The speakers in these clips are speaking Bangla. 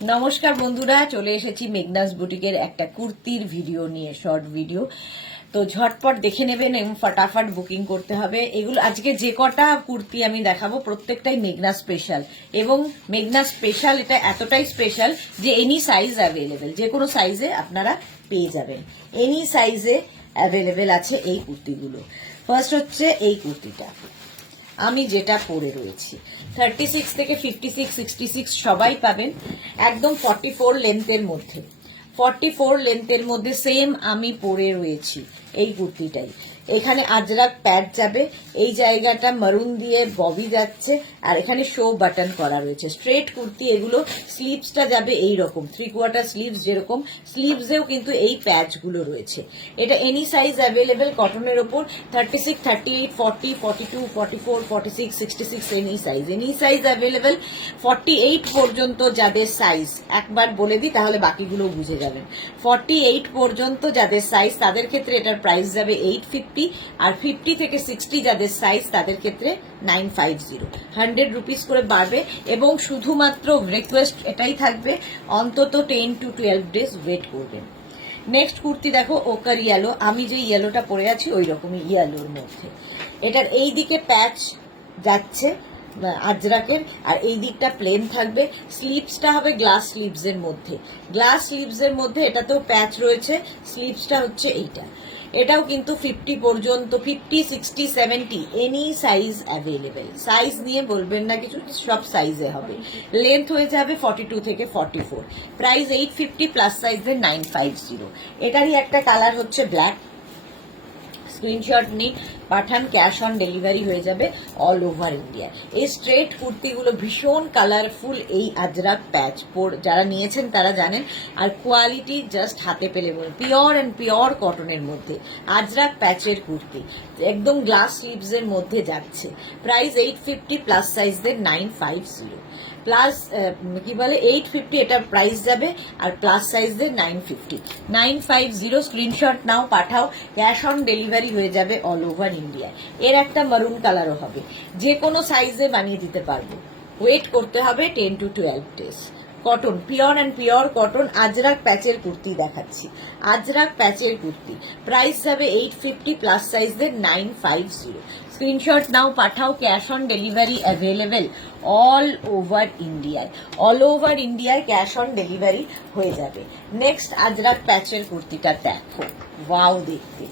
নমস্কার বন্ধুরা, চলে এসেছি মেঘনাস বুটিকের একটা কুর্তির ভিডিও নিয়ে, শর্ট ভিডিও। তো ঝটপট দেখে নেবেন এবং ফটাফট বুকিং করতে হবে। এগুলো আজকে যে কটা কুর্তি আমি দেখাবো প্রত্যেকটাই মেঘনা স্পেশাল, এবং মেঘনা স্পেশাল এটা এতটাই স্পেশাল যে এনি সাইজ অ্যাভেলেবেল, যে কোনো সাইজে আপনারা পেয়ে যাবেন। এনি সাইজে অ্যাভেলেবেল আছে এই কুর্তিগুলো। ফার্স্ট হচ্ছে এই কুর্তিটা আমি যেটা পরে রয়েছি, 36 থেকে 56, 66 সবাই পাবেন, একদম 44 লেন্থের মধ্যে। 44 লেন্থের মধ্যে সেম আমি পরে রয়েছি এই কুর্তিটাই। এখানে আজরাক প্যাড যাবে, এই জায়গাটা মারুন দিয়ে ববি যাচ্ছে, আর এখানে শো বাটন করা রয়েছে। স্ট্রেট কুর্তি এগুলো। স্লিভসটা যাবে এই রকম 3/4 স্লিভস, যেরকম স্লিভসেও কিন্তু এই প্যাচগুলো রয়েছে। এটা এনি সাইজ অ্যাভেলেবেল কটনের ওপর। 36, 38, 40, 42, 44, 46, 66 এনি সাইজ অ্যাভেলেবেল। 48 পর্যন্ত যাদের সাইজ, একবার বলে দিই তাহলে বাকিগুলো বুঝে যাবেন। 48 পর্যন্ত যাদের সাইজ তাদের ক্ষেত্রে এটার প্রাইস যাবে 850, আর 50 থেকে 60 যাদের সাইজ তাদের ক্ষেত্রে 950। 100 রুপিস করে বাড়বে, এবং শুধুমাত্র রিকোয়েস্ট এটাই থাকবে, অন্তত 10 to 12 ডেজ ওয়েট করবেন। নেক্সট কুর্তি দেখো, ওকার ইয়েলো। আমি যে ইয়েলোটা পরে আছি ওই রকমই ইয়েলোর মধ্যে। এটার এই দিকে প্যাচ যাচ্ছে আজরাকের, আর এই দিকটা প্লেন থাকবে। স্লিভসটা হবে গ্লাস স্লিভসের মধ্যে। গ্লাস স্লিভসের মধ্যে এটাতেও প্যাচ রয়েছে। স্লিভসটা হচ্ছে এইটা। এটাও কিন্তু 50 পর্যন্ত, 50, 60, 70 এনি সাইজ অ্যাভেলেবেল। সাইজ নিয়ে বলবেন না কিছু, সব সাইজে হবে। লেন্থ হয়ে যাবে 42 থেকে 44। প্রাইস 850, প্লাস সাইজের 950। এটারই একটা কালার হচ্ছে ব্ল্যাক। স্ক্রিনশট নিয়ে পাঠান, ক্যাশ অন ডেলিভারি হয়ে যাবে অল ওভার ইন্ডিয়া। এই স্ট্রেট কুর্তিগুলো ভীষণ কালারফুল। এই আজরাক প্যাচ যারা নিয়েছেন তারা জানেন, আর কোয়ালিটি জাস্ট হাতে পেলে বলুন। পিওর অ্যান্ড পিওর কটনের মধ্যে আজরাক প্যাচের কুর্তি, একদম গ্লাস স্লিভসের মধ্যে যাচ্ছে। প্রাইস 850, প্লাস সাইজদের 950। প্লাস কি বলে 850 এটার প্রাইস যাবে, আর প্লাস সাইজদের 950। স্ক্রিনশট নাও, পাঠাও, ক্যাশ অন ডেলিভারি হয়ে যাবে অল ওভার ইন্ডিয়া। এর একটা মারুন কালারও হবে, যে কোনো সাইজে বানিয়ে দিতে পারবো। ওয়েট করতে হবে 10 to 12 days. Cotton, pure and pure cotton Ajrakh প্যাচের কুর্তি দেখাচ্ছি। আজরাক প্যাচের কুর্তি প্রাইস যাবে 850, প্লাস সাইজদের 950। স্ক্রিনশট নাও, পাঠাও, cash on delivery available all over ইন্ডিয়ায়। অল ওভার ইন্ডিয়ায় ক্যাশ অন ডেলিভারি হয়ে যাবে। নেক্সট আজরাক প্যাচের কুর্তিটা দেখো, ওয়াও দেখতে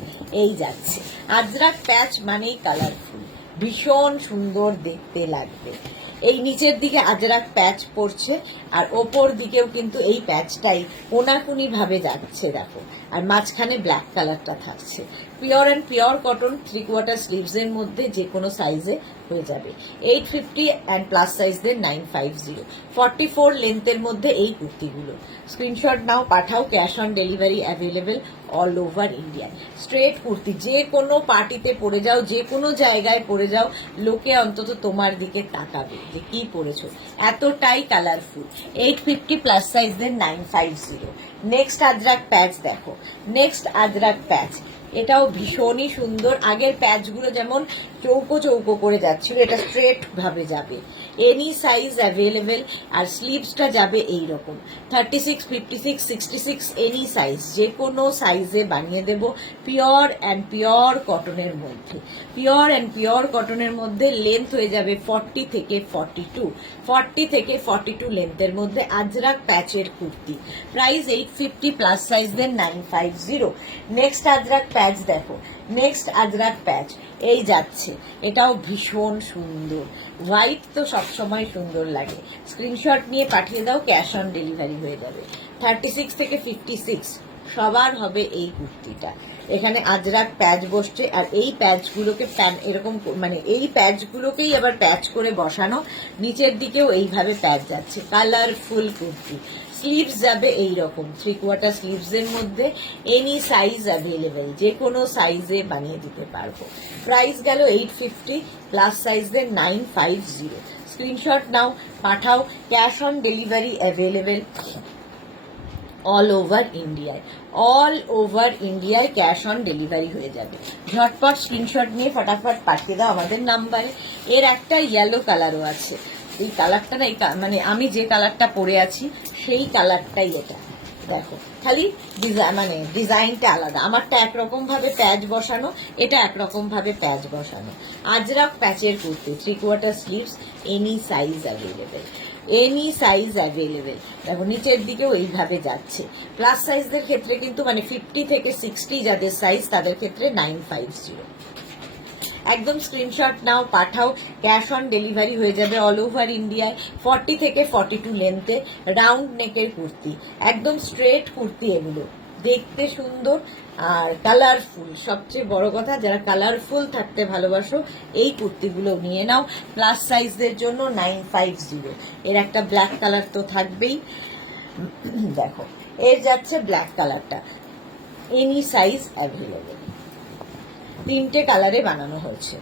এই যাচ্ছে। আজরাক প্যাচ মানেই কালারফুল, ভীষণ সুন্দর দেখতে লাগবে। এই নিচের দিকে আজরাক প্যাচ পড়ছে, আর ওপর দিকেও কিন্তু এই প্যাচটাই কোনাকুনি ভাবে যাচ্ছে দেখো, আর মাঝখানে ব্ল্যাক কালারটা থাকছে। পিওর অ্যান্ড পিওর কটন, 3/4 স্লিভসের মধ্যে, যে কোনো সাইজে হয়ে যাবে। 850 অ্যান্ড প্লাস সাইজদের 950। 44 লেন্থের মধ্যে এই কুর্তিগুলো। স্ক্রিনশট নাও, পাঠাও, cash on delivery available all over India. Straight kurti, যে কোনো পার্টিতে পরে যাও, যে কোনো জায়গায় পরে যাও, লোকে অন্তত তোমার দিকে তাকাবে যে কি পরেছো, এতটাই কালারফুল। 850, প্লাস সাইজদের 950। নেক্সট আজরাক প্যাচ দেখো, নেক্সট আজরাক প্যাচ, এটাও ভীষণই সুন্দর। আগের প্যাচগুলো যেমন চৌকো চৌকো করে যাচ্ছিল, এটা স্ট্রেট ভাবে যাবে। এনি সাইজ অ্যাভেলেবেল, আর স্লিভসটা যাবে এই রকম 36, 56, 66 এনি সাইজ, যে কোনো সাইজে বানিয়ে দেব। পিওর অ্যান্ড পিওর কটনের মধ্যে, পিওর অ্যান্ড পিওর কটনের মধ্যে। লেন্থ হয়ে যাবে 40 থেকে 42, 40 থেকে 42 লেন্থের মধ্যে আজরাক প্যাচের কুর্তি। প্রাইস 850, প্লাস সাইজদের 950। নেক্সট আজরাক প্যাচ দেখো, নেক্সট আজরাক প্যাচ এই যাচ্ছে। এটাও ভীষণ সুন্দর। হোয়াইট তো সবসময় সুন্দর লাগে। স্ক্রিনশট নিয়ে পাঠিয়ে দাও, ক্যাশ অন ডেলিভারি হয়ে যাবে। 36 থেকে 56 সবার হবে এই কুর্তিটা। এখানে আজরাক প্যাচ বসছে, আর এই প্যাচগুলোকে এরকম মানে এই প্যাচগুলোকেই আবার প্যাচ করে বসানো। নিচের দিকেও এইভাবে প্যাচ যাচ্ছে। কালারফুল কুর্তি। স্লিভস যাবে এইরকম 3/4 স্লিভসের মধ্যে। এনি সাইজ অ্যাভেলেবেল, যে কোনো সাইজে বানিয়ে দিতে পারবো। প্রাইস গেল 850, প্লাস সাইজের 950। স্ক্রিনশট নাও, পাঠাও, cash on delivery available all over ইন্ডিয়ায়। অল ওভার ইন্ডিয়ায় ক্যাশ অন ডেলিভারি হয়ে যাবে। ঝটপট স্ক্রিনশট নিয়ে ফটাফট পাঠিয়ে দাও আমাদের নাম্বারে। এর একটা ইয়েলো কালারও আছে, এই কালারটা না, মানে আমি যে কালারটা পরে আছি সেই কালারটাই এটা। দেখো খালি মানে ডিজাইনটা আলাদা, আমারটা একরকম ভাবে প্যাচ বসানো, এটা একরকম ভাবে প্যাচ বসানো। আজরাক প্যাচের kurti, 3/4 sleeves, any size available, any size available. দেখো নিচের দিকেও এইভাবে যাচ্ছে। প্লাস সাইজদের ক্ষেত্রে কিন্তু মানে 50 থেকে 60 যাদের সাইজ তাদের ক্ষেত্রে 950। একদম স্ক্রিনশট নাও, পাঠাও, ক্যাশ অন ডেলিভারি হয়ে যাবে অল ওভার ইন্ডিয়ায়। 40 থেকে 42 লেন্থে রাউন্ড নেকের কুর্তি, একদম স্ট্রেট কুর্তি, এগুলো দেখতে সুন্দর আর কালারফুল। সবচেয়ে বড় কথা, যারা কালারফুল থাকতে ভালোবাসো এই কুর্তিগুলো নিয়ে নাও। প্লাস সাইজদের জন্য 950। এর একটা ব্ল্যাক কালার তো থাকবেই, দেখো এর যাচ্ছে ব্ল্যাক কালারটা, এনি সাইজ অ্যাভেলেবেল। 3টে কালারে বানানো হয়েছে,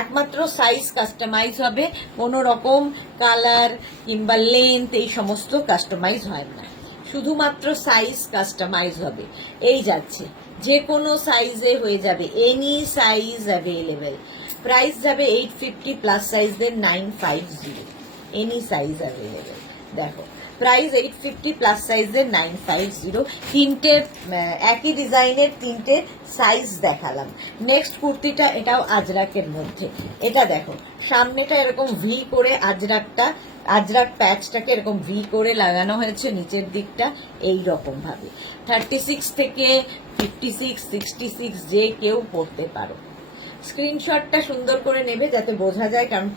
একমাত্র সাইজ কাস্টমাইজ হবে, কোনো রকম কালার কিংবা লেন্থ এই সমস্ত কাস্টমাইজ হয় না, শুধুমাত্র সাইজ কাস্টমাইজ হবে। এই যাচ্ছে, যে কোনো সাইজে হয়ে যাবে, এনি সাইজ অ্যাভেলেবেল। প্রাইস যাবে 850, প্লাস সাইজদের 950, এনি সাইজ অ্যাভেলেবেল। দেখো প্রাইস 850, প্লাস সাইজের 950। 3টে একই ডিজাইনের 3টে সাইজ দেখালাম। নেক্সট কুর্তিটা, এটাও আজরাকের মধ্যে। এটা দেখো সামনেটা এরকম ভি করে আজরাক প্যাচটাকে এরকম ভি করে লাগানো হয়েছে, নিচের দিকটা এই রকম ভাবে। 36 থেকে 56, 66 যে কেউ পরতে পারো। স্ক্রিনশটটা সুন্দর করে নেবে যাতে বোঝা যায়, কারণ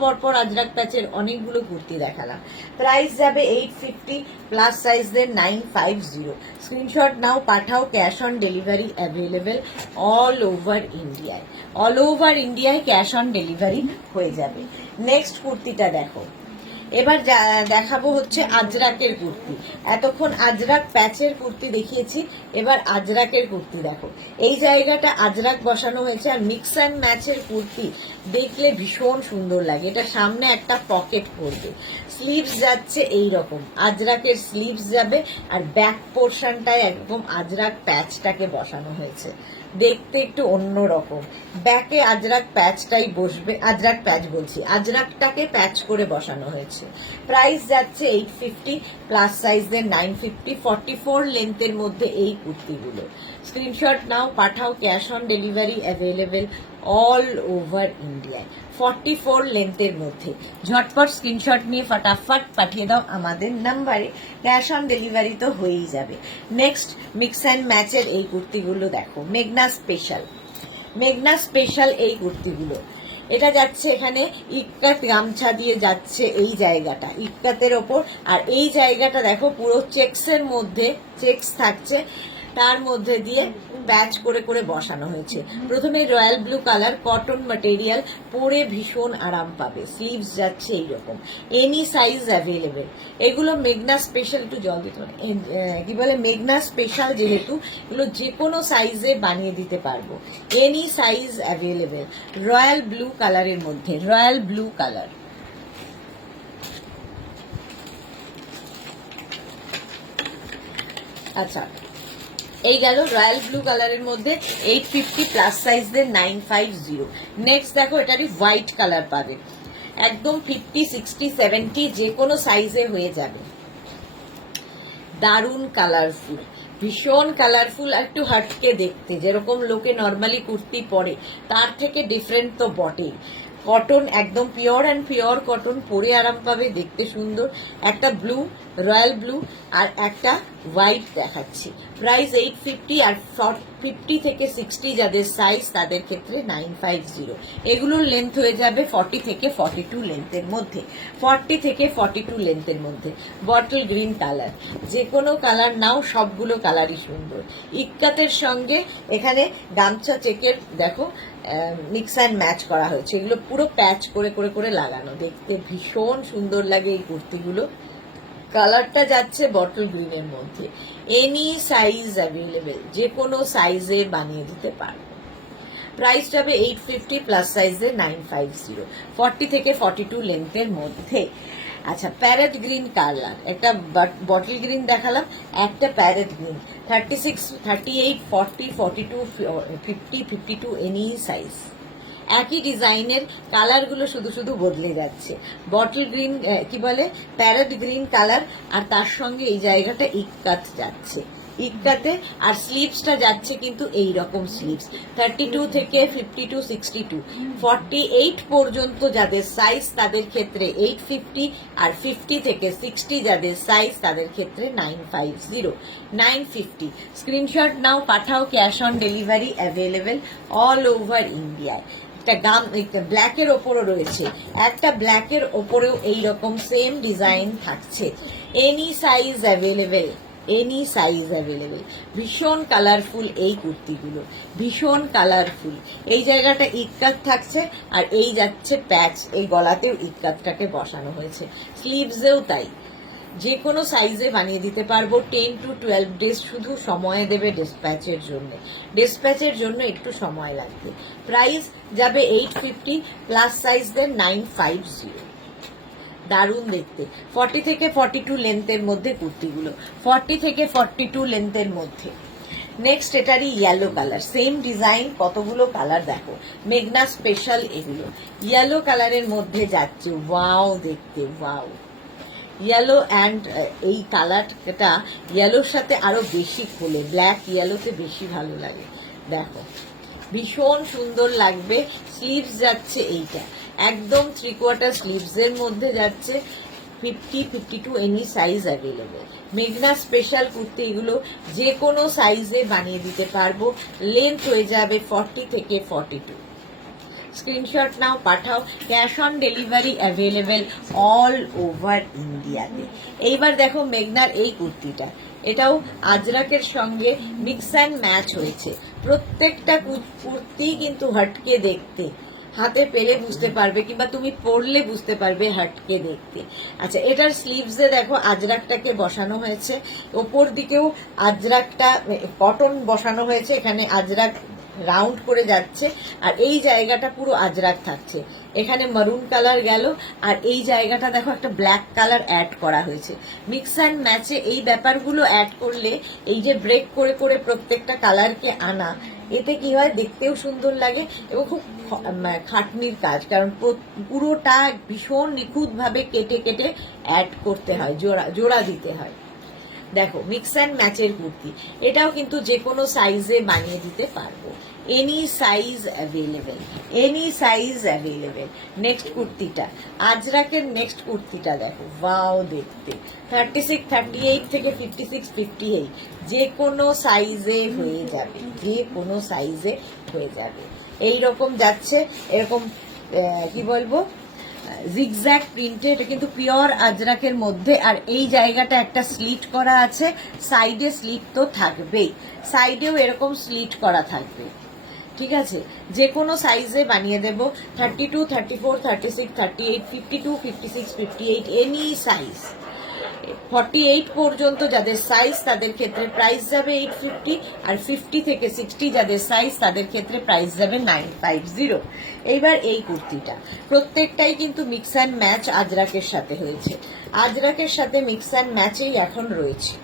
পরপর আজরাক প্যাচের অনেকগুলো কুর্তি দেখালাম। প্রাইস যাবে 850, প্লাস সাইজদের 950। স্ক্রিনশট নাও, পাঠাও, cash on delivery available all over ইন্ডিয়ায়। অল ওভার ইন্ডিয়ায় ক্যাশ অন ডেলিভারি হয়ে যাবে। নেক্সট কুর্তিটা দেখো, এবার দেখাবো হচ্ছে আজরাকের কুর্তি। এতক্ষণ আজরাক প্যাচের কুর্তি দেখিয়েছি, এবার আজরাকের কুর্তি দেখো। এই জায়গাটা আজরাক বসানো হয়েছে, আর মিক্স অ্যান্ড ম্যাচের কুর্তি দেখলে ভীষণ সুন্দর লাগে। এটা সামনে একটা পকেট পড়বে, স্লিভস যাচ্ছে এই রকম, আজরাকের স্লিভস যাবে, আর ব্যাক পোর্শনটায় একদম আজরাক প্যাচটাকে বসানো হয়েছে, দেখতে একটু অন্য রকম। ব্যাকে আজরাক প্যাচটাই বসবে, আজরাক প্যাচ বলছি, আজরাকটাকে প্যাচ করে বসানো হয়েছে। প্রাইস যাচ্ছে 850, প্লাস সাইজের 950। 44 লেন্থের মধ্যে এই কুর্তিগুলো। স্ক্রিনশট নাও, পাঠাও, cash on delivery available all over ইন্ডিয়ায়। 44 লেন্থের মধ্যে ঝটপট স্ক্রিনশট নিয়ে ফটাফট পাঠিয়ে দাও আমাদের নাম্বারে, ক্যাশ অন ডেলিভারি তো হয়েই যাবে। নেক্সট মিক্স অ্যান্ড ম্যাচের এই কুর্তিগুলো দেখো, মেঘনা স্পেশাল এই কুর্তিগুলো। এটা যাচ্ছে এখানে ইক্কাত গামছা দিয়ে যাচ্ছে, এই জায়গাটা ইক্কাতের ওপর, আর এই জায়গাটা দেখো পুরো চেক্সের মধ্যে, চেক্স থাকছে, তার মধ্যে দিয়ে প্যাচ করে করে বসানো হয়েছে। প্রথমে royal blue colour, cotton material, পরে ভীষণ আরাম পাবে। স্লিভস যাচ্ছে এইরকম, এনি সাইজ অ্যাভেলেবেল। এগুলো মেঘনা স্পেশাল, একটু জল দিতে হবে, কি বলে, মেঘনা স্পেশাল যেহেতু, এগুলো যে কোনো সাইজে বানিয়ে দিতে পারবো, any size available. Royal blue কালারের মধ্যে, রয়্যাল ব্লু কালার। আচ্ছা, এই গেল রয়্যাল ব্লু কালারের মধ্যে 850, প্লাস সাইজদের 950। নেক্সট দেখো, এটারই হোয়াইট কালার পাবে, একদম 50, 60, 70 যে কোনো সাইজে হয়ে যাবে। দারুণ কালারফুল, ভীষণ কালারফুল, আর একটু হাটকে দেখতে, যেরকম লোকে নর্মালি কুর্তি পরে তার থেকে ডিফারেন্ট তো বটেই। কটন, একদম পিওর অ্যান্ড পিওর কটন, পরে আরাম পাবে, দেখতে সুন্দর। একটা ব্লু, রয়্যাল ব্লু, আর একটা হোয়াইট দেখাচ্ছি। প্রাইস 850, আর 50 থেকে 60 যাদের সাইজ তাদের ক্ষেত্রে 950। এগুলোর লেন্থ হয়ে যাবে 40 থেকে 42 লেন্থের মধ্যে, 40 থেকে 42 লেন্থের মধ্যে। বটল গ্রিন কালার, যে কোনো কালার নাও, সবগুলো কালারই সুন্দর। ইক্কাতের সঙ্গে এখানে গামছা চেকের দেখো মিক্স অ্যান্ড ম্যাচ করা হয়েছে, এগুলো পুরো প্যাচ করে করে করে লাগানো, দেখতে ভীষণ সুন্দর লাগে এই কুর্তিগুলো। কালারটা যাচ্ছে বটল গ্রিনের মধ্যে, এনি সাইজ অ্যাভেলেবেল, যে কোনো সাইজে বানিয়ে দিতে পারবো। প্রাইস যাবে 850, প্লাস সাইজে 950, 40 থেকে 42 লেন্থের মধ্যে। আচ্ছা, প্যারেট গ্রিন কালার, একটা বটল গ্রিন দেখালাম, একটা প্যারেট গ্রিন। 36, 38, 40, 42, 50, 52 এনি সাইজ, একই ডিজাইনের কালারগুলো শুধু শুধু বদলে যাচ্ছে। বটল গ্রিন কি বলে প্যারট গ্রিন কালার, আর তার সঙ্গে এই জায়গাটা ইক্কাত যাচ্ছে, ইক্কাতে। আর স্লিভসটা যাচ্ছে কিন্তু এই রকম স্লিভস 32 থেকে 52, 62, 48 পর্যন্ত যাদের সাইজ তাদের ক্ষেত্রে 850, আর 50 থেকে 60 যাদের সাইজ তাদের ক্ষেত্রে 950, 950। স্ক্রিনশট নাও, পাঠাও, cash on delivery available all over ইন্ডিয়ায়। একটা গাম ব্ল্যাকের ওপরও রয়েছে, একটা ব্ল্যাকের ওপরেও এইরকম সেম ডিজাইন থাকছে। Any size available, any size available. ভীষণ কালারফুল এই কুর্তিগুলো, ভীষণ কালারফুল। এই জায়গাটা ইক্কাত থাকছে, আর এই যাচ্ছে প্যাচ, এই গলাতেও ইক্কাতটাকে বসানো হয়েছে, স্লিভসেও তাই। যে কোনো সাইজে বানিয়ে দিতে পারবো। 10 to 12 ডেজ শুধু সময় দেবে ডিসপ্যাচের জন্য, ডিসপ্যাচের জন্য একটু সময় লাগবে। প্রাইস যাবে 850, প্লাস সাইজদের 950। দারুণ দেখতে। 40 থেকে 42 লেন্থের মধ্যে কুর্তিগুলো, 40 থেকে 42 লেন্থের মধ্যে। নেক্সট এটারই ইয়েলো কালার, সেম ডিজাইন, কতগুলো কালার দেখো, মেঘনা স্পেশাল এগুলো। ইয়েলো কালারের মধ্যে যাচ্ছে, ওয়াও দেখতে, ওয়াও। ইয়েলো অ্যান্ড এই কালারটা ইয়েলোর সাথে আরো বেশি খোলে, ব্ল্যাক ইয়েলোতে বেশি ভালো লাগে। দেখো ভীষণ সুন্দর লাগবে। স্লিভস যাচ্ছে এইটা একদম 3/4 স্লিভসের মধ্যে যাচ্ছে, 50, 52 এনি সাইজ অ্যাভেলেবেল। মেঘনা স্পেশাল কুর্তি এগুলো যে কোনো সাইজে বানিয়ে দিতে পারবো। লেন্থ হয়ে যাবে 40 থেকে 42। স্ক্রিনশট নাও, পাঠাও, cash on delivery available all over ইন্ডিয়াতে। এইবার দেখো মেঘনার এই কুর্তিটা, এটাও আজরাকের সঙ্গে মিক্স অ্যান্ড ম্যাচ হয়েছে। প্রত্যেকটা কুর্তি কিন্তু হটকে দেখতে, হাতে পেলে বুঝতে পারবে, কিংবা তুমি পরলে বুঝতে পারবে হটকে দেখতে। আচ্ছা, এটার স্লিভসে দেখো আজরাকটাকে বসানো হয়েছে, ওপর দিকেও আজরাকটা কটন বসানো হয়েছে, এখানে আজরাক রাউন্ড করে যাচ্ছে, আর এই জায়গাটা পুরো আজরাক থাকছে। এখানে মারুন কালার গেল, আর এই জায়গাটা দেখো একটা ব্ল্যাক কালার অ্যাড করা হয়েছে। মিক্স অ্যান্ড ম্যাচে এই ব্যাপারগুলো অ্যাড করলে, এই যে ব্রেক করে করে প্রত্যেকটা কালারকে আনা, এতে কি হয়, দেখতেও সুন্দর লাগে এবং খুব খাটনির কাজ, কারণ পুরোটা ভীষণ নিখুঁতভাবে কেটে কেটে অ্যাড করতে হয়, জোড়া দিতে হয়। দেখো মিক্স অ্যান্ড ম্যাচের কুর্তি, এটাও কিন্তু যে কোনো সাইজে বানিয়ে দিতে পারবো। Any size available, any size available. Next কুর্তিটা, আজরাকের নেক্সট কুর্তিটা দেখো, ওয়াও দেখতে। 36, 38 থেকে 56, 58 যে কোনো সাইজে হয়ে যাবে, যে কোনো সাইজে হয়ে যাবে। এইরকম যাচ্ছে, এরকম কি বলবো, জিগজ্যাগ প্রিন্টে, এটা কিন্তু পিওর আজরাকের মধ্যে। আর এই জায়গাটা একটা স্লিট করা আছে, সাইডে স্লিট তো থাকবেই, সাইডেও এরকম স্লিট করা থাকবে। ঠিক আছে, যে কোনো সাইজে বানিয়ে দেব। 32, 34, 36, 38, 52, 56, 58 এনি সাইজ। 48 পর্যন্ত যাদের সাইজ তাদের ক্ষেত্রে প্রাইস যাবে 850, আর 50 থেকে 60 যাদের সাইজ তাদের ক্ষেত্রে প্রাইস যাবে 950। এইবার এই কুর্তিটা, প্রত্যেকটাই কিন্তু মিক্স অ্যান্ড ম্যাচ আজরাকের সাথে হয়েছে, আজরাকের সাথে মিক্স অ্যান্ড ম্যাচেই এখন রয়েছে।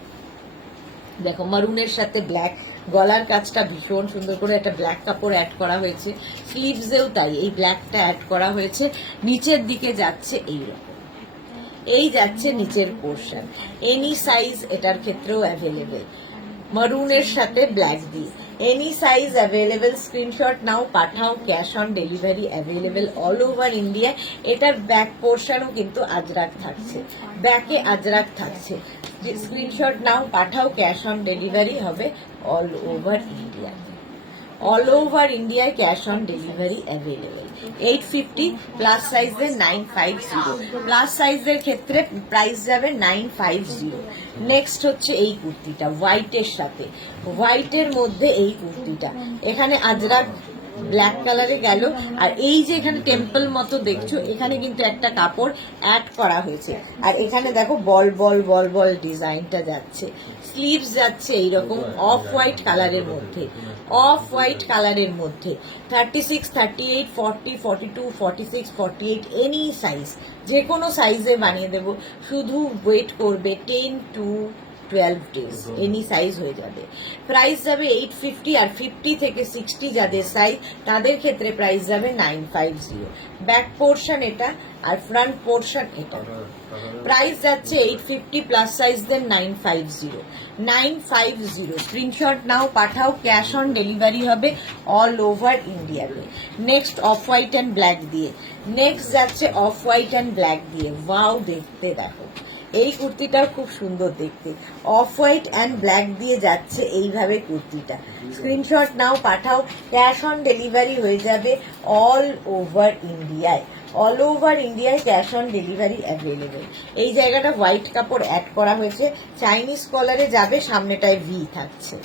দেখো মারুনের সাথে ব্ল্যাক, গলার কাজটা ভীষণ সুন্দর করে একটা ব্ল্যাক কাপড় অ্যাড করা হয়েছে, স্লিভসেও তাই এই ব্ল্যাকটা অ্যাড করা হয়েছে। নিচের দিকে যাচ্ছে এইরকম, এই যাচ্ছে নিচের পোর্শন। এনি সাইজ এটার ক্ষেত্রেও অ্যাভেলেবেল, মারুনের সাথে ব্ল্যাক দিয়ে। Any size available. স্ক্রিনশট নাও, পাঠাও, cash on delivery available all over India. এটার ব্যাক পোর্শনও কিন্তু আজরাক থাকছে, ব্যাকে আজরাক থাকছে। স্ক্রিনশট নাও, পাঠাও, ক্যাশ অন ডেলিভারি হবে all over India, all over ইন্ডিয়ায় cash on delivery available. 850, plus সাইজের 950, প্লাস সাইজের ক্ষেত্রে প্রাইস যাবে 950। নেক্সট হচ্ছে এই কুর্তিটা হোয়াইটের সাথে, হোয়াইটের মধ্যে এই কুর্তিটা, এখানে আজরাক ব্ল্যাক কালারে গেল, আর এই যে এখানে টেম্পল মতো দেখছো, এখানে কিন্তু একটা কাপড় অ্যাড করা হয়েছে, আর এখানে দেখো বল বল বল বল ডিজাইনটা যাচ্ছে। স্লিভস যাচ্ছে এইরকম অফ হোয়াইট কালারের মধ্যে, অফ হোয়াইট কালারের মধ্যে। 36, 38, 40, 42, 46, 48 এনি সাইজ, যে কোনো সাইজে বানিয়ে দেবো। শুধু ওয়েট করবে 10 to 12 ডেজ, এনি সাইজ হয়ে যাবে। প্রাইস যাবে 850, আর 50 থেকে 60 যাদের সাইজ তাদের ক্ষেত্রে প্রাইস যাবে 950। ব্যাক পোর্শন এটা, আর ফ্রন্ট পোর্শন এটা। প্রাইস যাচ্ছে 850, প্লাস সাইজদের 950। স্ক্রিনশট নাও, পাঠাও, ক্যাশ অন ডেলিভারি হবে অল ওভার ইন্ডিয়াতে। Next off white and black দিয়ে, নেক্সট যাচ্ছে অফ হোয়াইট অ্যান্ড ব্ল্যাক দিয়ে। ওয়াও, দেখতে দেখো, এই কুর্তিটাও খুব সুন্দর দেখতে। অফ হোয়াইট অ্যান্ড ব্ল্যাক দিয়ে যাচ্ছে এইভাবে কুর্তিটা। স্ক্রিনশট নাও, পাঠাও, ক্যাশ অন ডেলিভারি হয়ে যাবে অল ওভার ইন্ডিয়ায়। অল ওভার ইন্ডিয়ায় ক্যাশ অন ডেলিভারি অ্যাভেলেবেল। এই জায়গাটা হোয়াইট কাপড় অ্যাড করা হয়েছে, চাইনিজ কলারে যাবে, সামনেটায় ভি থাকছে।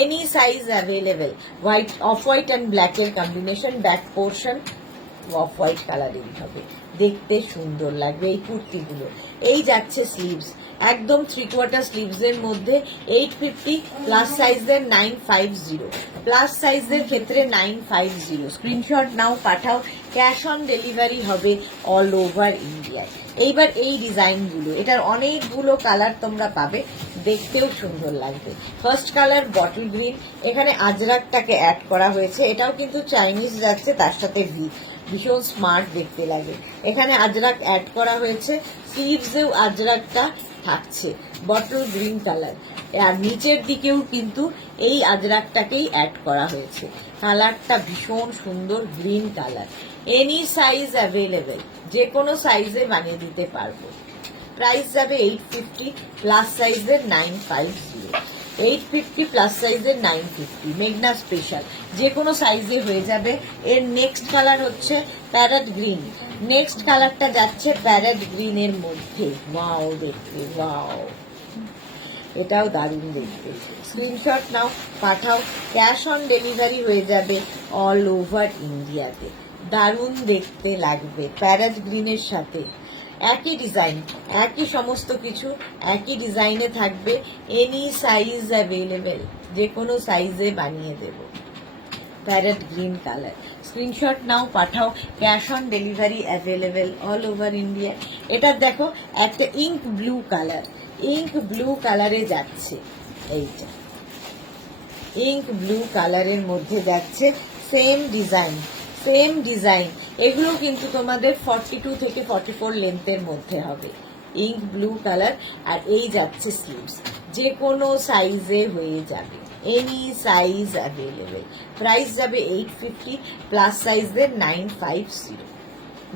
Any size available. White, off white and ব্ল্যাকের combination, back portion off white colouring হবে, দেখতে সুন্দর লাগবে এই কুর্তিগুলো। এই যাচ্ছে স্লিভস, একদম 3/4 স্লিভসের মধ্যে 850, প্লাস সাইজের 950, প্লাস সাইজের ক্ষেত্রে 950। স্ক্রিনশট নাও, পাঠাও, ক্যাশ অন ডেলিভারি হবে অল ওভার ইন্ডিয়ায়। এইবার এই ডিজাইনগুলো, এটার অনেকগুলো কালার তোমরা পাবে, দেখতেও সুন্দর লাগবে। ফার্স্ট কালার বটল গ্রিন, এখানে আজরাকটাকে অ্যাড করা হয়েছে, এটাও কিন্তু চাইনিজ যাচ্ছে, তার সাথে ভি, ভীষণ স্মার্ট দেখতে লাগে। এখানে আজরাক অ্যাড করা হয়েছে, স্লিভসেও আজরাকটা থাকছে, বটল গ্রিন কালার। আর নিচের দিকেও কিন্তু এই আজরাকটাকেই অ্যাড করা হয়েছে। কালারটা ভীষণ সুন্দর, green colour. Any size available, যে কোনো সাইজে বানিয়ে দিতে পারবো। প্রাইস যাবে 850, প্লাস সাইজের 950। 850 প্লাস সাইজের 950, মেঘনা স্পেশাল, যে কোনো সাইজে হয়ে যাবে। এর নেক্সট কালার হচ্ছে প্যারেট গ্রিন। নেক্সট কালারটা যাচ্ছে প্যারেট গ্রিনের মধ্যে। ওয়াও, দেখতে ওয়াও, এটাও দারুণ দেখতে। স্ক্রিনশট নাও, পাঠাও, ক্যাশ অন ডেলিভারি হয়ে যাবে অল ওভার ইন্ডিয়াতে। দারুণ দেখতে লাগবে প্যারেট গ্রিনের সাথে। একই ডিজাইন, একই সমস্ত কিছু, একই ডিজাইনে থাকবে। এনি সাইজ অ্যাভেলেবেল, যে কোনো সাইজে বানিয়ে দেব। Parrot green colour. স্ক্রিনশট নাও, পাঠাও, cash on delivery available all over India. এটা দেখো, একটা ink blue colour, ink blue কালারে যাচ্ছে। এইটা ইঙ্ক ব্লু কালারের মধ্যে যাচ্ছে, সেম ডিজাইন, সেম ডিজাইন। এগুলো কিন্তু তোমাদের 42 থেকে 44 লেন্থের মধ্যে হবে। ইঙ্ক ব্লু কালার, আর এই যাচ্ছে স্লিভস, যে কোনো সাইজে হয়ে যাবে। Any size available. প্রাইস যাবে 850, প্লাস সাইজের 950।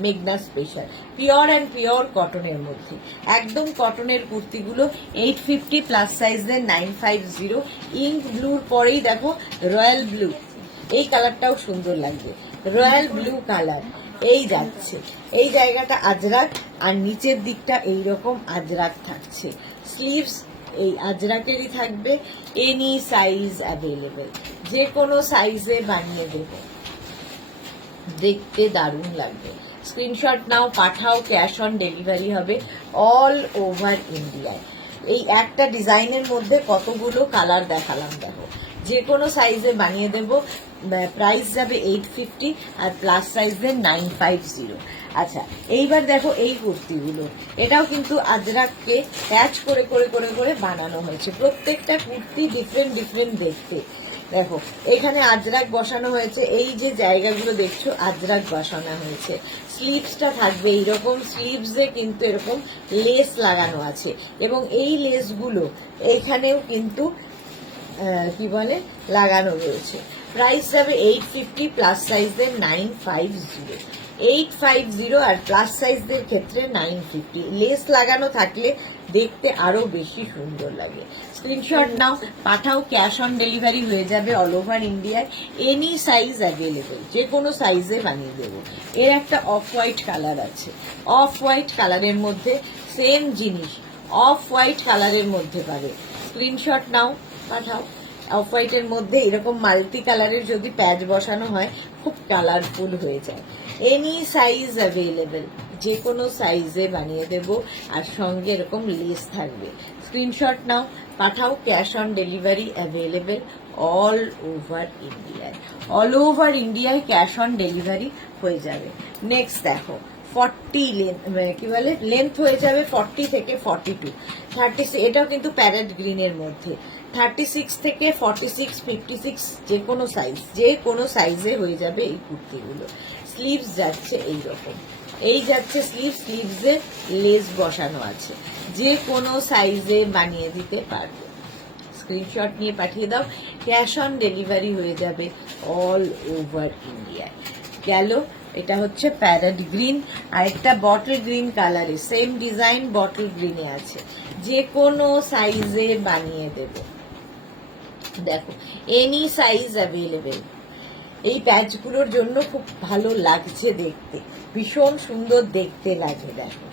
মেঘনা স্পেশাল, পিওর অ্যান্ড পিওর কটনের মধ্যে, একদম কটনের কুর্তিগুলো 850, প্লাস সাইজের 950। ইঙ্ক ব্লুর পরেই দেখো রয়্যাল ব্লু, এই কালারটাও সুন্দর লাগবে, রয়্যাল ব্লু কালার। এই যাচ্ছে, এই জায়গাটা আজরাক, আর নিচের দিকটা এইরকম আজরাক থাকছে। স্লিভস এই আজরাকেরই থাকবে। এনি সাইজ অ্যাভেলেবেল, যে কোনো সাইজে বানিয়ে দেব, দেখতে দারুণ লাগবে। স্ক্রিনশট নাও, পাঠাও, ক্যাশ অন ডেলিভারি হবে অল ওভার ইন্ডিয়ায়। এই একটা ডিজাইনের মধ্যে কতগুলো কালার দেখালাম, দেখো, যে কোনো সাইজে বানিয়ে দেব। প্রাইস যাবে 850, আর প্লাস সাইজের 950। আচ্ছা, এইবার দেখো এই কুর্তিগুলো, এটাও কিন্তু আজরাককে প্যাচ করে করে করে করে বানানো হয়েছে। প্রত্যেকটা কুর্তি ডিফারেন্ট ডিফারেন্ট দেখতে। দেখো, এখানে আজরাক বসানো হয়েছে, এই যে জায়গাগুলো দেখছো আজরাক বসানো হয়েছে। স্লিভসটা থাকবে এইরকম, স্লিভসে কিন্তু এরকম লেস লাগানো আছে, এবং এই লেসগুলো এখানেও কিন্তু কি বলে লাগানো রয়েছে। প্রাইস যাবে 850, প্লাস সাইজের 950। 850, আর প্লাস সাইজদের ক্ষেত্রে 950। লেস লাগানো থাকলে দেখতে আরো বেশি সুন্দর লাগে। স্ক্রিনশট নাও, পাঠাও, ক্যাশ অন ডেলিভারি হয়ে যাবে অল ওভার ইন্ডিয়ায়। এনি সাইজ অ্যাভেলেবেল, যে কোনো সাইজে বানিয়ে দেবো। এর একটা অফ হোয়াইট কালার আছে, অফ হোয়াইট কালারের মধ্যে সেম জিনিস, অফ হোয়াইট কালারের মধ্যে পাবে। স্ক্রিনশট নাও, পাঠাও। অফ হোয়াইটের মধ্যে এরকম মাল্টি কালারের যদি প্যাচ বসানো হয়, খুব কালারফুল হয়ে যায়। এনি সাইজ অ্যাভেলেবেল, যে কোনো সাইজে বানিয়ে দেব, আর সঙ্গে এরকম লেস থাকবে। স্ক্রিনশট নাও, পাঠাও, cash on delivery available all over ইন্ডিয়ায়। অল ওভার ইন্ডিয়ায় ক্যাশ অন ডেলিভারি হয়ে যাবে। নেক্সট দেখো, 40 কি বলে লেন্থ হয়ে যাবে 40 থেকে 42, 36, এটাও কিন্তু প্যারেট গ্রিনের মধ্যে, 36 থেকে 46, 56 যে কোনো সাইজে হয়ে যাবে এই কুর্তিগুলো। স্লিভস যাচ্ছে এইরকম, এই যাচ্ছে স্লিভসে লেস বসানো আছে, যে কোনো সাইজে বানিয়ে দিতে পারবে। স্ক্রিনশট নিয়ে পাঠিয়ে দাও, ক্যাশ অন ডেলিভারি হয়ে যাবে অল ওভার ইন্ডিয়া। গেল, এটা হচ্ছে প্যারেট গ্রিন, আর একটা বটল গ্রিন কালারে, সেম ডিজাইন বটল গ্রিনে আছে, যে কোনো সাইজে বানিয়ে দেব। দেখো এনি সাইজ অ্যাভেলেবেল। এই প্যাচগুলোর জন্য খুব ভালো লাগছে দেখতে, ভীষণ সুন্দর দেখতে লাগে। দেখো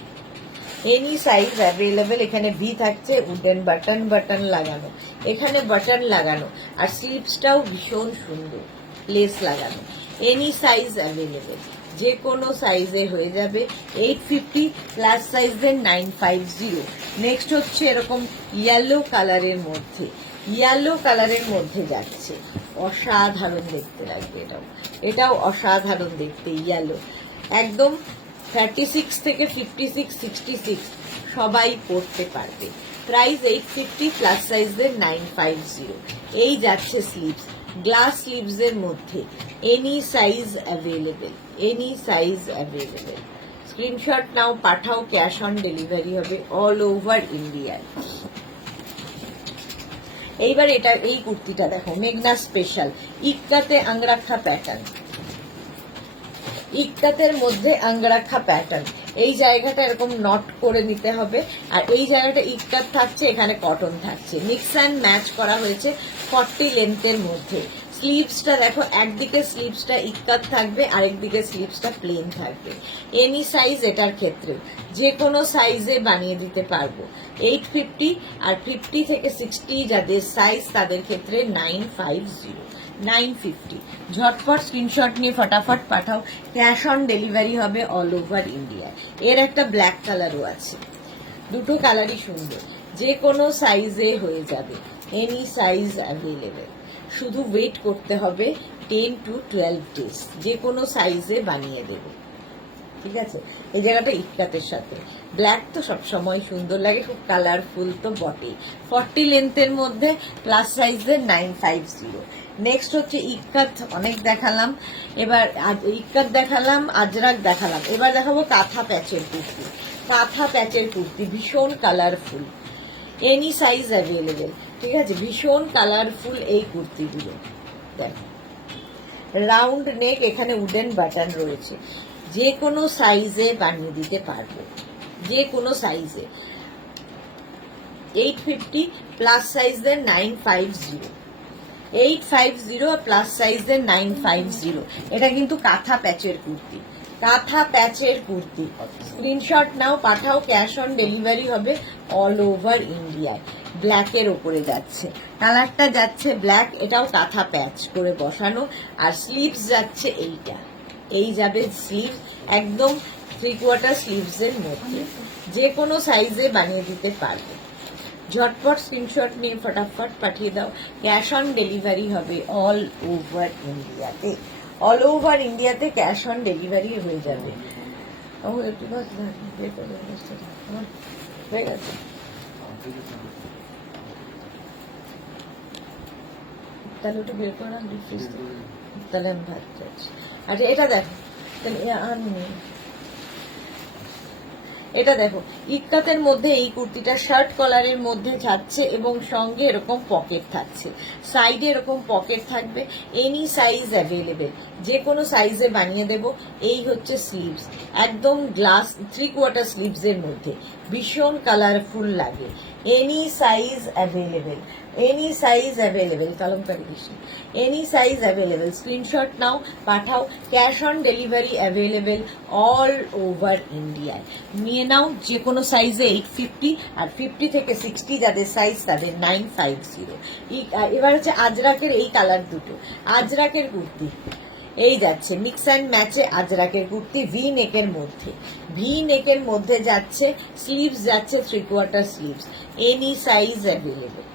এনি সাইজ অ্যাভেলেবেল, এখানে ভি থাকছে, উডেন বাটন লাগানো, এখানে বাটন লাগানো, আর স্লিভসটাও ভীষণ সুন্দর লেস লাগানো। এনি সাইজ অ্যাভেলেবেল, যে কোনো সাইজে হয়ে যাবে। 850 প্লাস সাইজের 950। নেক্সট হচ্ছে এরকম ইয়েলো কালারের মধ্যে, যাচ্ছে, অসাধারণ দেখতে লাগবে। এটাও অসাধারণ দেখতে, ইয়েলো একদম 36 থেকে 56, 66 সবাই পরতে পারবে। প্রাইস 850 প্লাস সাইজের 950। এই যাচ্ছে স্লিভস, গ্লাস স্লিভসের মধ্যে, এনি সাইজ অ্যাভেলেবেল, স্ক্রিনশট নাও, পাঠাও, ক্যাশ অন ডেলিভারি হবে অল ওভার ইন্ডিয়ায়। এইবার এই কুর্তিটা দেখো, মেঘনা স্পেশাল ইক্কাতে আংরাখা প্যাটার্ন, ইক্কাতের মধ্যে আংরাখা প্যাটার্ন। এই জায়গাটা এরকম নট করে নিতে হবে, আর এই জায়গাটা ইক্কাত থাকছে, এখানে কটন থাকছে, মিক্স অ্যান্ড ম্যাচ করা হয়েছে 40 লেন্থের মধ্যে। স্লিভসটা দেখো, একদিকে স্লিভসটা ইক্কাত থাকবে, আরেকদিকে স্লিভসটা প্লেন থাকবে। এনি সাইজ এটার ক্ষেত্রে, যে কোনো সাইজে বানিয়ে দিতে পারবো। 850, আর 50 থেকে 60 যাদের সাইজ তাদের ক্ষেত্রে 950। ঝটপট স্ক্রিনশট নিয়ে ফটাফট পাঠাও, ক্যাশ অন ডেলিভারি হবে অল ওভার ইন্ডিয়া। এর একটা ব্ল্যাক কালারও আছে, দুটো কালারই সুন্দর, যে কোনো সাইজে হয়ে যাবে, এনি সাইজ অ্যাভেলেবেল। শুধু ওয়েট করতে হবে 10 to 12 ডেজ, যে কোনো সাইজে বানিয়ে দেবে। ঠিক আছে, এই জায়গাটা ইক্কাতের সাথে ব্ল্যাক তো সবসময় সুন্দর লাগে, খুব কালারফুল তো বটেই। 40 লেন্থের মধ্যে প্লাস সাইজের 950। নেক্সট হচ্ছে ইক্কাত, অনেক দেখালাম, এবার ইক্কাত দেখালাম, আজরাক দেখালাম, এবার দেখাবো কাঁথা প্যাচের কুর্তি, ভীষণ কালারফুল, এনি সাইজ অ্যাভেলেবেল। ঠিক আছে, ভীষণ কালারফুল এই কুর্তিগুলো। দেখো রাউন্ড নেক, এখানে উডেন বাটন রয়েছে, যে কোনো সাইজে বানিয়ে দিতে পারবো, যে কোনো সাইজে। 850 প্লাস সাইজের 950, 850 প্লাস সাইজের 950। এটা কিন্তু কাঁথা প্যাচের কুর্তি, স্ক্রিনশট নাও, পাঠাও, ক্যাশ অন ডেলিভারি হবে অল ওভার ইন্ডিয়ায়। ব্ল্যাকের ওপরে যাচ্ছে, কালারটা যাচ্ছে ব্ল্যাক, এটাও কাঁথা প্যাচ করে বসানো, আর স্লিভস যাচ্ছে এইটা, এই যাবে স্লিভ, একদম 3/4 স্লিভসের মধ্যে, যে কোনো সাইজে বানিয়ে দিতে পারবে। ঝটপট স্ক্রিনশট নিয়ে ফটাফট পাঠিয়ে দাও, ক্যাশ অন ডেলিভারি হবে অল ওভার ইন্ডিয়াতে, ক্যাশ অন ডেলিভারি হয়ে যাবে। হয়ে গেছে, তাহলে ওটা বের করে রাখবি, তাহলে আমি ভাত চাচ্ছি। আচ্ছা এটা দেখো, এটা দেখো ইক্কাতের মধ্যে এই কুর্তিটা শার্ট কলারের মধ্যে যাচ্ছে, এবং সঙ্গে এরকম পকেট থাকছে, সাইডে এরকম পকেট থাকবে, এনি সাইজ অ্যাভেলেবেল, যে কোনো সাইজে বানিয়ে দেব। এই হচ্ছে স্লিভস, একদম গ্লাস 3/4 স্লিভসের মধ্যে, ভীষণ কালারফুল লাগে। এনি সাইজ অ্যাভেলেবেল, কলমকারি দিচ্ছি, এনি সাইজ অ্যাভেলেবেল। স্ক্রিনশট নাও, পাঠাও, cash on delivery available all over ইন্ডিয়ায়। নিয়ে নাও, যে কোনো সাইজে 850, আর 50 থেকে 60 যাদের সাইজ তাদের 950। এবার হচ্ছে আজরাকের এই কালার দুটো, আজরাকের কুর্তি, এই যাচ্ছে মিক্স অ্যান্ড ম্যাচে আজরাকের কুর্তি, ভি নেকের মধ্যে যাচ্ছে, স্লিভস যাচ্ছে 3/4 স্লিভস, এনি সাইজ অ্যাভেলেবেল।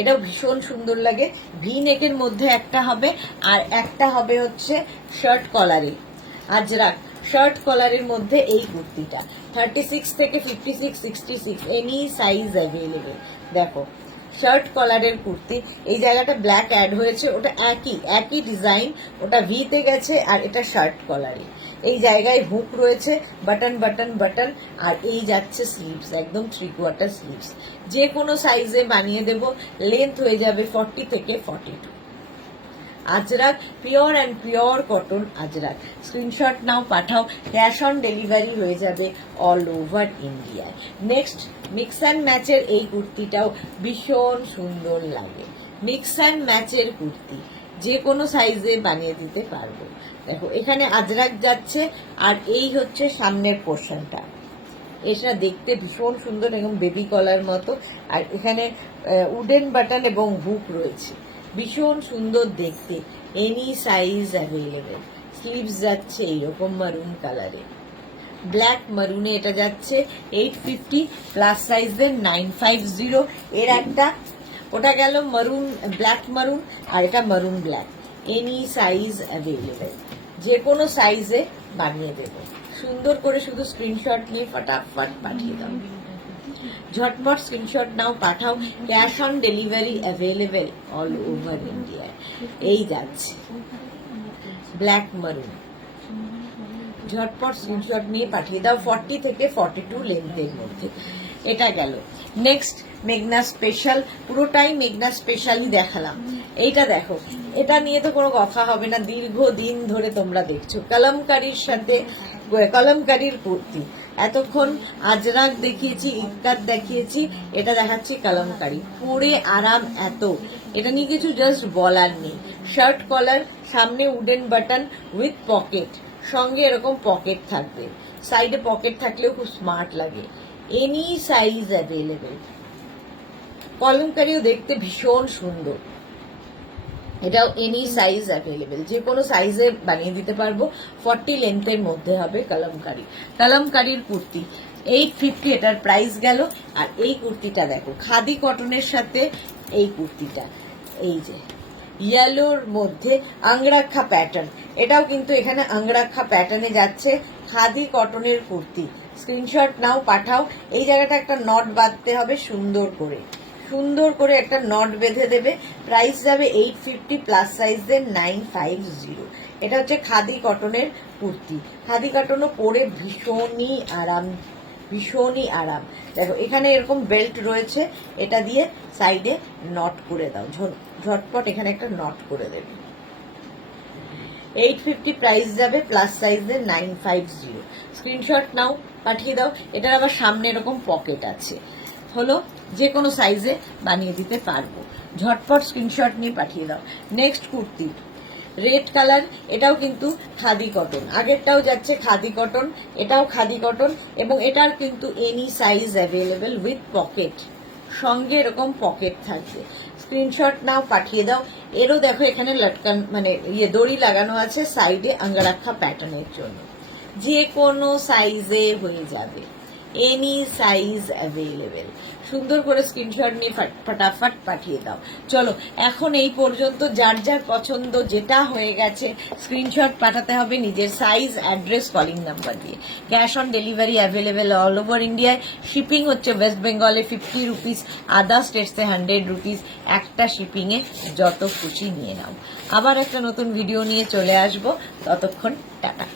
এটাও ভীষণ সুন্দর লাগে, ভি নেকের মধ্যে একটা হবে, আর একটা হবে হচ্ছে শার্ট কলারে, আজরাক শার্ট কলারের মধ্যে এই কুর্তিটা 36 থেকে 56, 66 এনি সাইজ অ্যাভেলেবেল। দেখো শার্ট কলারের কুর্তি, এই জায়গাটা ব্ল্যাক অ্যাড হয়েছে, ওটা একই ডিজাইন, ওটা ভিতে গেছে আর এটা শার্ট কলারে। এই জায়গায় হুক রয়েছে, বাটন বাটন বাটন, আর এই যাচ্ছে স্লিভস, একদম 3/4 স্লিভস। যে কোনো সাইজে বানিয়ে দেব, লেন্থ হয়ে যাবে 40 থেকে 42। Ajrak, pure and pure cotton Ajrak. Screenshot নাও, পাঠাও, ক্যাশ অন ডেলিভারি হয়ে যাবে অল ওভার ইন্ডিয়ায়। নেক্সট মিক্স অ্যান্ড ম্যাচের এই কুর্তিটাও ভীষণ সুন্দর লাগে। মিক্স অ্যান্ড ম্যাচের কুর্তি যে কোনো সাইজে বানিয়ে দিতে পারবো। দেখো এখানে আজরাক যাচ্ছে, আর এই হচ্ছে সামনের পোর্শনটা, এটা দেখতে ভীষণ সুন্দর এবং বেবি কলার মতো। আর এখানে উডেন বাটন এবং হুক রয়েছে, ভীষণ সুন্দর দেখতে। Any size available. স্লিভস যাচ্ছে এইরকম মারুন কালারে, ব্ল্যাক মারুনে এটা যাচ্ছে 850, প্লাস সাইজের 950। এর একটা, ওটা গেল মারুন, ব্ল্যাক মারুন, আর এটা মারুন ব্ল্যাক। এনি সাইজ অ্যাভেলেবেল, যে কোনো সাইজে বানিয়ে দেবো। সুন্দর করে শুধু স্ক্রিনশট নিয়ে ফটাফট পাঠিয়ে দাও। ঝটপট স্ক্রিনশট নাও, পাঠাও, cash on delivery available all over ইন্ডিয়ায়। এই যাচ্ছে ব্ল্যাক মারুন, ঝটপট স্ক্রিনশট নিয়ে পাঠিয়ে দাও 40 থেকে 42 লেন্থের মধ্যে। এটা গেল। নেক্সট মেঘনা স্পেশাল, পুরোটাই মেঘনা স্পেশালই দেখালাম। এইটা দেখো, এটা নিয়ে তো কোনো কথা হবে না, দীর্ঘদিন ধরে তোমরা দেখছো। কলমকারীর সাথে কলমকারীর কুর্তি, এতক্ষণ আজরাক দেখিয়েছি, ইক্কাত দেখিয়েছি, এটা দেখাচ্ছি কলমকারী। পরে আরাম এত, এটা নিয়ে কিছু জাস্ট বলার নেই। শার্ট কলার, সামনে উডেন বাটন উইথ পকেট, সঙ্গে এরকম পকেট থাকবে, সাইডে পকেট থাকলেও খুব স্মার্ট লাগে। Any size available. কলমকারীও দেখতে ভীষণ সুন্দর, এটাও এনি সাইজ অ্যাভেলেবেল, যে কোনো সাইজে বানিয়ে দিতে পারবো। 40 লেন্থের মধ্যে হবে কলমকারী। কলমকারীর কুর্তি 850 এটার প্রাইস গেল। আর এই কুর্তিটা দেখো, খাদি কটনের সাথে এই কুর্তিটা, এই যে ইয়েলোর মধ্যে আংরাক্ষা প্যাটার্ন, এটাও কিন্তু এখানে আংরাক্ষা প্যাটার্নে যাচ্ছে। খাদি কটনের কুর্তি, স্ক্রিনশট নাও, পাঠাও। এই জায়গাটা একটা নট বাঁধতে হবে, সুন্দর করে একটা নট বেঁধে দেবে। প্রাইস যাবে 850, প্লাস সাইজের 950। এটা হচ্ছে খাদি কটনের কুর্তি। খাদি কটনও পরে ভীষণই আরাম। দেখো এখানে এরকম বেল্ট রয়েছে, এটা দিয়ে সাইডে নট করে দাও, ঝটপট এখানে একটা নট করে দেবে। 850 প্রাইস যাবে, প্লাস সাইজের 950। স্ক্রিনশট নাও, পাঠিয়ে দাও। এটার আবার সামনে এরকম পকেট আছে, হলো যে কোনো সাইজে বানিয়ে দিতে পারবো। ঝটপট স্ক্রিনশট নিয়ে পাঠিয়ে দাও। নেক্সট কুর্তি রেড কালার, এটাও কিন্তু খাদি কটন, আগেরটাও যাচ্ছে খাদি কটন, এটাও খাদি কটন, এবং এটার কিন্তু any size available with pocket, সঙ্গে এরকম পকেট থাকবে। স্ক্রিনশট নাও, পাঠিয়ে দাও। এরও দেখো এখানে লটকান, মানে দড়ি লাগানো আছে সাইডে আঙ্গারাক্ষা প্যাটার্নের জন্য। যে কোনো সাইজে হয়ে যাবে, এনি সাইজ অ্যাভেলেবেল। সুন্দর করে স্ক্রিনশট নিয়ে ফটাফট পাঠিয়ে দাও। চলো এখন এই পর্যন্ত, যার যার পছন্দ যেটা হয়ে গেছে স্ক্রিনশট পাঠাতে হবে নিজের সাইজ, অ্যাড্রেস, কলিং নাম্বার দিয়ে। Cash on delivery available all over ইন্ডিয়ায়। শিপিং হচ্ছে ওয়েস্ট বেঙ্গলে 50 রুপিস, আদার স্টেটসে 100 রুপিস। একটা শিপিংয়ে যত খুশি নিয়ে নাও। আবার একটা নতুন ভিডিও নিয়ে চলে আসবো, ততক্ষণ টাটা।